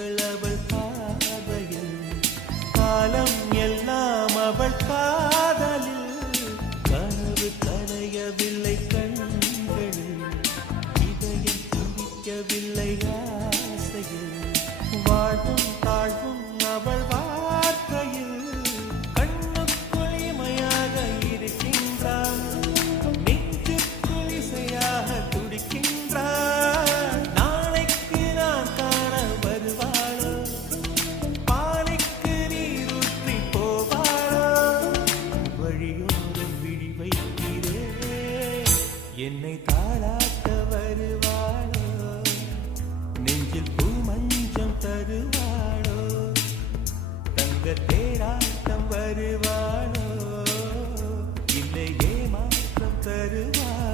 பூக்கள் அவள் பாதையில் காலம் எல்லாம் அவள் காதலில் கனவு கரையவில்லை கண்களில் இதயம் துடிக்கவில்லை ஆசையில். அதிகாரம் விழி வைக்கிறே என்னை தாளாட்ட வருவாளோ நெஞ்சில் பூமஞ்சம் தருவாளோ. தங்க தேராட்டம் வருவாளோ. இல்லை ஏமாற்றம் தருவாள்.